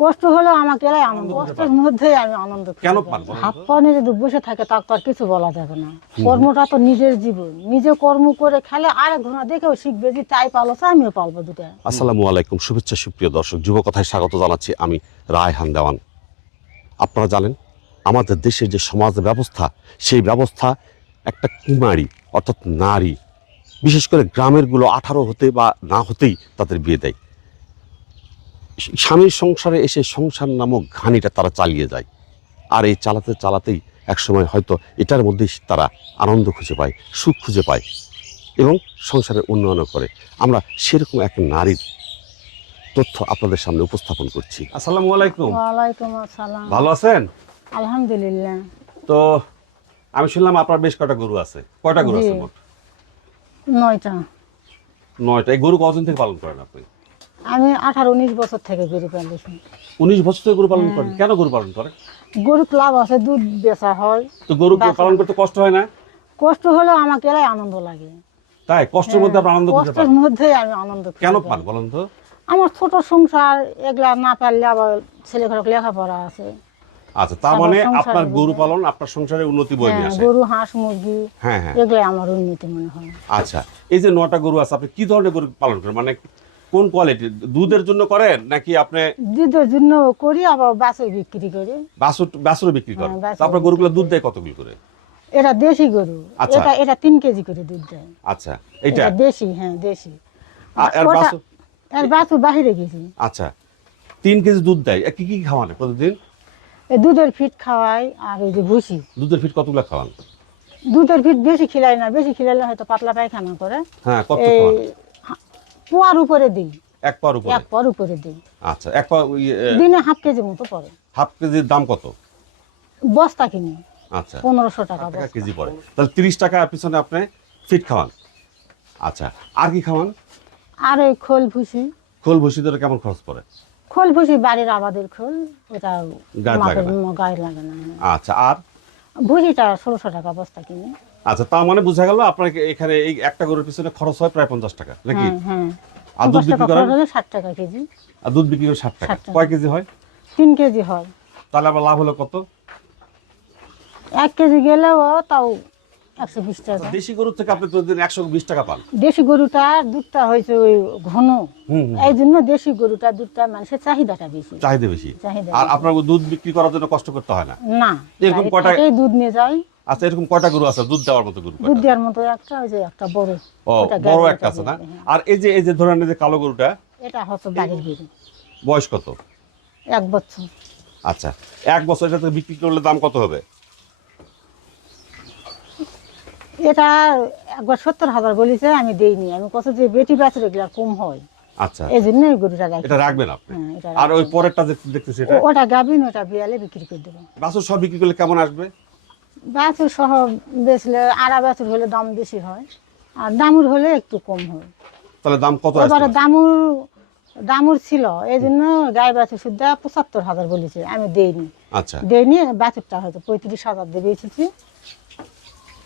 কষ্ট হলেও আমাকে এলাই আনন্দ কষ্টের মধ্যেই আমি আনন্দ কেন। পান বলুন হাত পা যদি বসে থাকে তা তো আর কিছু বলা যাবে না। কর্মটা তো নিজের জীবন। নিজে কর্ম করে খেলে আরেক ঘোড়া দেখেও শিখবে যে তাই পালো আমিও পালবো দুটা আসসালামু আলাইকুম শুভেচ্ছা সুপ্রিয় দর্শক। যুবকথায় স্বাগত জানাচ্ছি আমি রায়হান দেওয়ান। আপনারা জানেন আমাদের দেশের যে সমাজ ব্যবস্থা সেই ব্যবস্থা একটা কুমারী অর্থাৎ নারী বিশেষ করে গ্রামেরগুলো আঠারো হতে বা না হতেই তাদের বিয়ে দেয়। স্বামীর সংসারে এসে সংসার নামক ঘানিটা তারা চালিয়ে যায়। আর এই চালাতে চালাতেই একসময় হয়তো এটার মধ্যেই তারা আনন্দ খুঁজে পায় সুখ খুঁজে পায় এবং সংসারের উন্নয়ন করে। আমরা সেরকম এক নারীর তথ্য আপনাদের সামনে উপস্থাপন করছি। আসসালামু আলাইকুম। ওয়ালাইকুম আসসালাম। ভালো আছেন? আলহামদুলিল্লাহ। তো আমি শুনলাম আপনার বেশ কয়টা গরু আছে? কয়টা গরু আছে মোট? নয়টা। নয়টা। এই গরু কতদিন থেকে পালন করেন আপনি? আমি আঠারো উনিশ বছর থেকে গরু পালিছি উনিশ বছর থেকে গরু পালন হ্যাঁ। করেন কেন গরু পালন করেন? গরু আছে দুধ বেচা হয় তো গরু পালন করতে কষ্ট হয় না? কষ্ট হলেও আমাকে এলাই আনন্দ লাগে। তাই? কষ্টের মধ্যে আনন্দ কষ্টের পান মধ্যেই আমি আনন্দ কেন পান বলেন তো? আমার ছোট সংসার এগুলা না পারলে আবার ছেলে ঘরে লেখাপড়া আছে। আচ্ছা তার মানে আপনার গরু পালন আপনার সংসারে উন্নতি বয়ে নিয়ে হ্যাঁ, আসে। গরু হাঁস মুরগি হ্যাঁ হ্যাঁ। এগুলো আমার উন্নতি মনে হয়। আচ্ছা এই যে নটা গরু আছে আপনি কি ধরনের গরু পালন করেন? মানে কোন কোয়ালিটি দুধের জন্য করেন নাকি আপনি দুধের জন্য করি আবার বাসে বিক্রি করি। বাছুর বাছুরও বিক্রি করেন? হ্যাঁ, বাছুর তো আপনার গরুগুলো দুধ দেয় কতগুলো করে? এটা দেশি গরু। আচ্ছা। এটা এটা তিন কেজি করে দুধ দেয়। আচ্ছা এটা দেশি হ্যাঁ দেশি। আর বাছুর এর বাছুর বাহিরে গেছি। আচ্ছা তিন কেজি দুধ দেয়। কি কি খাওয়ান প্রতিদিন? এই দুধের ফিট খাওয়াই আর ওই যে ভুসি। দুধের ফিট কতগুলো খাওয়ান? দুধের ফিট বেশি খিলাই না। বেশি খিলাইলে হয়তো পাতলা পায়খানা করে। হ্যাঁ কত খাওয়ান? পোয়ার উপরে দিই। এক পার উপরে? এক পর উপরে দিই। আচ্ছা এক পা দিনে হাফ কেজি মতো পড়ে। হাফ কেজির দাম কত? বস্তা কিনি। আচ্ছা। পনেরোশো টাকা কেজি পড়ে। তাহলে তিরিশ টাকা পিছনে আপনি ফিট খাওয়ান। আচ্ছা আর কি খাওয়ান? আর ওই খোল ভুসি খোল ভুসি ধরে কেমন খরচ পড়ে? খোল ভুসি বাড়ির আবাদের খোল ওটা গায়ে লাগে না। আচ্ছা আর? ভুসিটা ষোলোশো টাকা বস্তা কিনি। আচ্ছা তার মানে বোঝা গেল আপনার এখানে এই একটা গরুর পিছনে খরচ হয় প্রায় পঞ্চাশ টাকা নাকি? হ্যাঁ। হ্যাঁ আর দুধ বিক্রি করেন? ষাট টাকা কেজি। আর দুধ বিক্রি করে ষাট টাকা। কয় কেজি হয়? তিন কেজি হয়। তাহলে আবার লাভ হলো কত? এক কেজি গেলেও তাও একশো বিশ টাকা। দেশি গরুর থেকে আপনি প্রতিদিন একশো বিশ টাকা পান। দেশি গরুটার দুধটা হয়েছে ওই ঘন। এই জন্য দেশি গরুটার দুধটা মানুষের চাহিদাটা বেশি। চাহিদা বেশি। আর আপনার দুধ বিক্রি করার জন্য কষ্ট করতে হয় না? না এরকম কটা- দুধ নিয়ে যাই। আচ্ছা এরকম কয়টা গরু আছে? দুধ দেওয়ার মতো গরু দুধ দেওয়ার মতো একটা ওই যে একটা বড় ও বড় একটা আছে না। আর এই যে এই যে ধরেন যে কালো গরুটা এটা হচ্ছে বাড়ির গরু। বয়স কত? এক বছর। আচ্ছা এক বছর এটা বিক্রি করলে দাম কত হবে? এটা একবার সত্তর হাজার বলেছে আমি দেইনি। আমি কত যে বেটি বাছুর এগুলা কম হয়। আচ্ছা। এই জন্য ওই গরুটা রাখি। এটা রাখবেন আপনি? হ্যাঁ, আর ওই পরেরটা যে দেখতেছি এটা? ওটা গাবিন ওটা বিয়ালে বিক্রি করে দেবো। বাছুর সব বিক্রি করলে কেমন আসবে? বাছুর সহ বেচলে আড়া বাছুর হলে দাম বেশি হয় আর দামুর হলে একটু কম হয়। তাহলে দাম কত এবারে দামুর দামুর ছিল এই জন্য গায়ে বাছুর শুদ্ধ পঁচাত্তর হাজার বলেছে আমি দেইনি। আচ্ছা। দেইনি বাছুরটা হয়তো পঁয়ত্রিশ হাজার দিয়ে বেচেছি।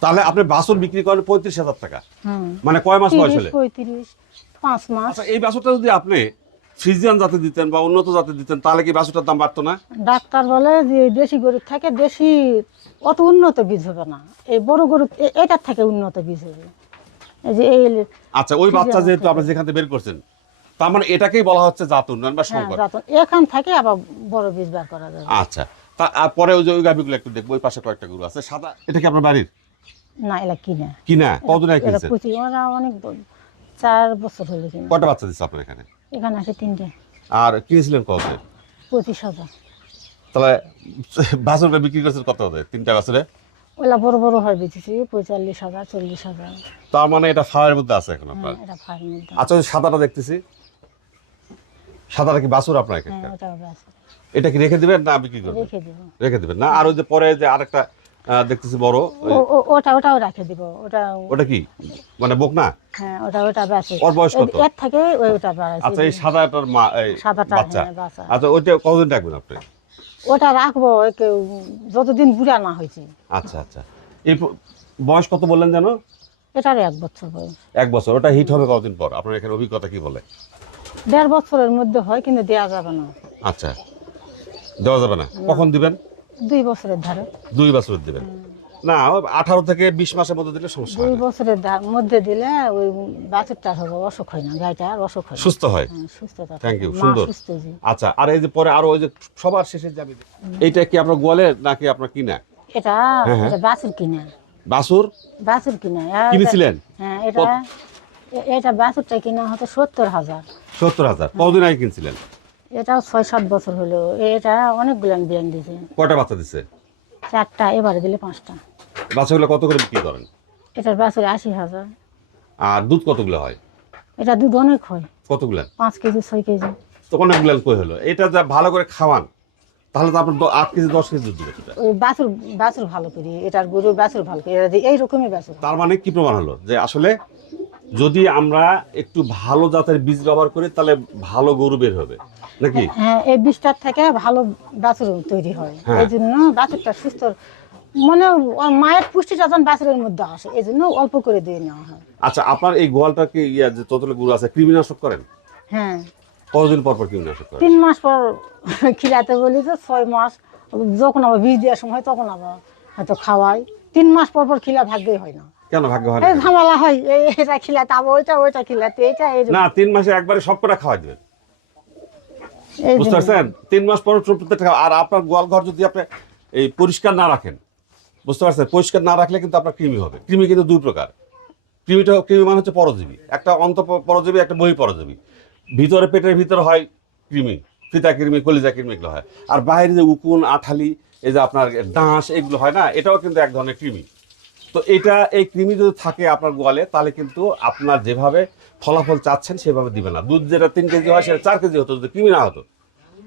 তাহলে আপনি বাছুর বিক্রি করেন পঁয়ত্রিশ হাজার টাকা। মানে কয় মাস বয়স হলে? পঁয়ত্রিশ পাঁচ মাস। আচ্ছা এই বাছুরটা যদি আপনি ফ্রিজিয়ান জাতে দিতেন বা উন্নত জাতে দিতেন তাহলে কি বাছুরটার দাম বাড়তো না? ডাক্তার বলে যে দেশি গরু থেকে দেশি অত উন্নত বীজ হবে না। এই বড় গরু এ- এটার থেকে উন্নত বীজ হবে। এই যে এই আচ্ছা ওই বাচ্চা যেহেতু। আপনি যেখান থেকে বের করছেন তার মানে এটাকেই বলা হচ্ছে জাত উন্নয়ন বা হ্যাঁ সংকট এখান থেকে আবার বড় বীজ বার করা যাবে। আচ্ছা তা পরে ওই যে ওই গাভিগুলো একটু দেখব ওই পাশে কয়েকটা গরু আছে। সাদা এটা কি আপনার বাড়ির? না এলা কিনা। কিনা? কতদিন আগে এরা কিনছেন? ওরা অনেক চার বছর হলো কিনা। কয়টা বাচ্চা দিচ্ছে আপনার এখানে? এখানে আছে তিনটে। আর কিনেছিলেন কত? পঁচিশ হাজার। তাহলে বাছুরটা বিক্রি করছেন কত হতে তিনটা বাছুরে? ওলা বড় বড় হয় বেঁচেছি পঁয়তাল্লিশ হাজার চল্লিশ হাজার। তার মানে এটা ফাওয়ারের মধ্যে আছে এখন আপনার? হ্যাঁ এটা আচ্ছা ওই সাদাটা দেখতেছি। সাদাটা কি বাছুর আপনার হ্যাঁ এখানকার ওটা আছে। এটা কি রেখে দিবেন না বিক্রি করবেন? রেখে দেবো। রেখে দিবেন না? আর ওই যে পরে যে আরেকটা দেখতেছি বড় ওটা ওটাও রেখে দিব ওটা ওটা কি? মানে বোক না হ্যাঁ ওটা ওটা বেঁচে ওর বয়স কত? এর থেকে ওটা বাড়াইছে আচ্ছা এই সাদাটার মা সাদাটা, বাচ্চা। হ্যাঁ, আচ্ছা ওইটা কতদিন রাখবেন আপনি? ওটা রাখব যতদিন বুড়া না হয়েছে। আচ্ছা আচ্ছা। এই বয়স কত বললেন জানো এটার এক বছর বয়স। এক বছর। ওটা হিট হবে কতদিন পর? আপনার এখানে অভিজ্ঞতা কি বলে? দেড় বছরের মধ্যে হয় কিন্তু দেওয়া যাবে না। আচ্ছা। দেওয়া যাবে না। কখন দিবেন? দুই বছরের ধারে। দুই বছর দিবেন না আঠারো থেকে বিশ মাসের মধ্যে দিলে সমস্যা দুই বছরের মধ্যে দিলে ওই বাছুরটা হবে অসুখ হয় না গাইটা আর অসুখ হয় সুস্থ হয়? সুস্থতা থাকে। মা সুন্দর। আচ্ছা আর এই যে পরে আরও ওই যে সবার শেষে যাবে এইটা কি আপনার গোয়ালের নাকি আপনার কিনা? এটা হ্যাঁ, হ্যাঁ। এটা বাছুর কিনা। বাসুর বাছুর কিনা। কিনেছিলেন? হ্যাঁ এটা এটা বাছুরটা কিনা হতো সত্তর হাজার। সত্তর হাজার। কতদিন আগে কিনছিলেন? এটাও ছয় সাত বছর হলো। এটা অনেকগুলো বিয়ান দিয়েছে। কয়টা বাচ্চা দিছে? চারটা এবারে দিলে পাঁচটা। বাচ্চাগুলো কত করে বিক্রি করেন? এটার বাছুর আশি হাজার। আর দুধ কতগুলো হয়? এটা দুধ অনেক হয়। কতগুলো? পাঁচ কেজি ছয় কেজি। তো অনেকগুলো কই হলো? এটা যা ভালো করে খাওয়ান তাহলে তো আপনার আট কেজি দশ কেজি দুধ দিবে বাছুর বাছুর ভালো করি। এটার গরু বাছুর ভালো করি। এটা এইরকমই বাছুর। তার মানে কি প্রমাণ হলো? যে আসলে যদি আমরা একটু ভালো জাতের বীজ ব্যবহার করি তাহলে ভালো গরু বের হবে। নাকি? হ্যাঁ এই বীজটার থেকে ভালো বাছুর তৈরি হয়। হ্যাঁ। এই জন্য বাছুরটা সুস্থ মানে মায়ের পুষ্টিটা যখন বাছুরের মধ্যে আসে এই জন্য অল্প করে দিয়ে নেওয়া হয়। আচ্ছা আপনার এই গোয়ালটা কি ইয়া যে ততগুলো গরু আছে কৃমিনাশক করেন? হ্যাঁ। কতদিন পর পর কৃমিনাশক করেন? তিন মাস পর খিলাতে বলি তো ছয় মাস যখন আবার বীজ দেওয়ার সময় তখন আবার হয়তো খাওয়াই। তিন মাস পর পর খিলা ভাগ্যই হয় না। কেন ভাগ্য হয়? ঝামেলা হয় এটা খিলাতে আবার ওইটা ওইটা খিলাতে এই না তিন মাসে একবারে সব কটা খাওয়াই দেবেন। বুঝতে পারছেন? তিন মাস পর প্রত্যেকটা খাওয়া- আর আপনার গোয়াল ঘর যদি আপনি এই পরিষ্কার না রাখেন বুঝতে পারছেন? পরিষ্কার না রাখলে কিন্তু আপনার কৃমি হবে। কৃমি কিন্তু দুই প্রকার। কৃমিটা কৃমি মানে হচ্ছে পরজীবী। একটা অন্ত পরজীবী একটা বহি পরজীবী। ভিতরে পেটের ভিতরে হয় কৃমি। ফিতা কৃমি কলিজা কৃমি এগুলো হয়। আর বাইরে যে উকুন আঠালি এই যে আপনার ডাঁশ এগুলো হয় না? এটাও কিন্তু এক ধরনের কৃমি। তো এটা এই কৃমি যদি থাকে আপনার গোয়ালে তাহলে কিন্তু আপনার যেভাবে ফলাফল চাচ্ছেন সেভাবে দিবে না। দুধ যেটা তিন কেজি হয় সেটা চার কেজি হতো যদি কৃমি না হতো।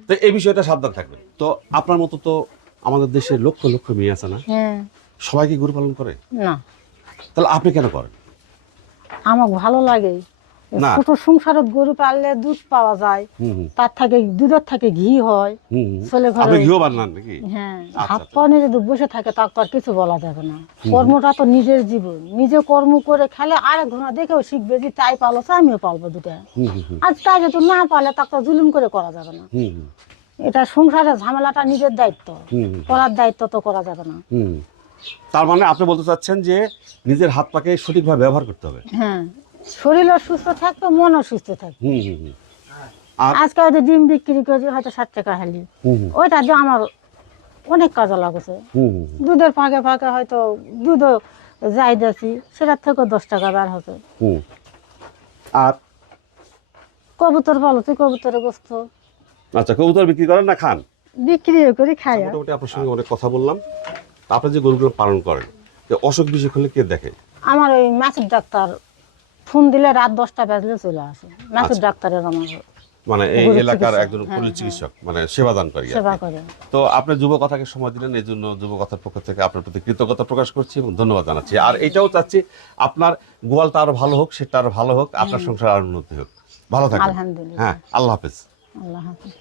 তো এই বিষয়টা সাবধান থাকবেন। তো আপনার মতো তো আমাদের দেশে লক্ষ লক্ষ মেয়ে আছে না? সবাইকে সবাই কি গরু পালন করে? না। তাহলে আপনি কেন করেন? আমার ভালো লাগে। ছোট সংসারত গরু পাললে দুধ পাওয়া যায় তার থেকে দুধের থেকে ঘি হয় হুম হুম। ছেলে ঘরে- ঘিও বানান নাকি? হ্যাঁ আচ্ছা, হাত আচ্ছা। পা বসে থাকে তার তো আর কিছু বলা যাবে না। কর্মটা তো নিজের জীবন নিজে কর্ম করে খেলে আরেক ঘনা দেখেও শিখবে যে তাই পালোছে আমিও পালবো দুটা আর তাই যদি না পালে তাকে তো জুলুম করে করা যাবে না। এটা সংসারের ঝামেলাটা নিজের দায়িত্ব করার দায়িত্ব তো করা যাবে না। তার মানে আপনি বলতে চাচ্ছেন যে নিজের হাত পাকে সঠিকভাবে ব্যবহার করতে হবে। হ্যাঁ। শরীরও সুস্থ থাকবে মনও সুস্থ আর আজকে হয়তো ডিম বিক্রি করি হয়তো ষাট টাকা হালি। ওইটা যে আমার অনেক কাজে লাগছে। দুধের ফাঁকে ফাঁকে হয়তো দুধও যাই দিয়েছি সেটার থেকেও দশ টাকা বার হতো আর? কবুতর বলো তুই কবুতরের গোস্ত। আচ্ছা কবুতর বিক্রি করেন না খান? বিক্রিও করি খাই। আর। মোটামুটি আপনার সঙ্গে অনেক কথা বললাম। আপনি যে গরুগুলো পালন করেন যে অসুখ বিসুখ হলে কে দেখে? আমার ওই মাছের ডাক্তার ফোন দিলে রাত দশটা বাজলে চলে আসে। মাছের ডাক্তারের আমার মানে এই এলাকার একজন হ্যাঁ, পুলিশ চিকিৎসক মানে সেবাদান করি সেবা করে। তো আপনি যুব কথাকে সময় দিলেন এই জন্য যুব কথার পক্ষ থেকে আপনার প্রতি কৃতজ্ঞতা প্রকাশ করছি এবং ধন্যবাদ জানাচ্ছি। আর এটাও চাচ্ছি আপনার গোয়ালটা আরও ভালো হোক সেটা আরও ভালো হোক আপনার সংসার আরও উন্নতি হোক। ভালো থাকবেন। হ্যাঁ আল্লাহ হাফেজ। আল্লাহ হাফিজ।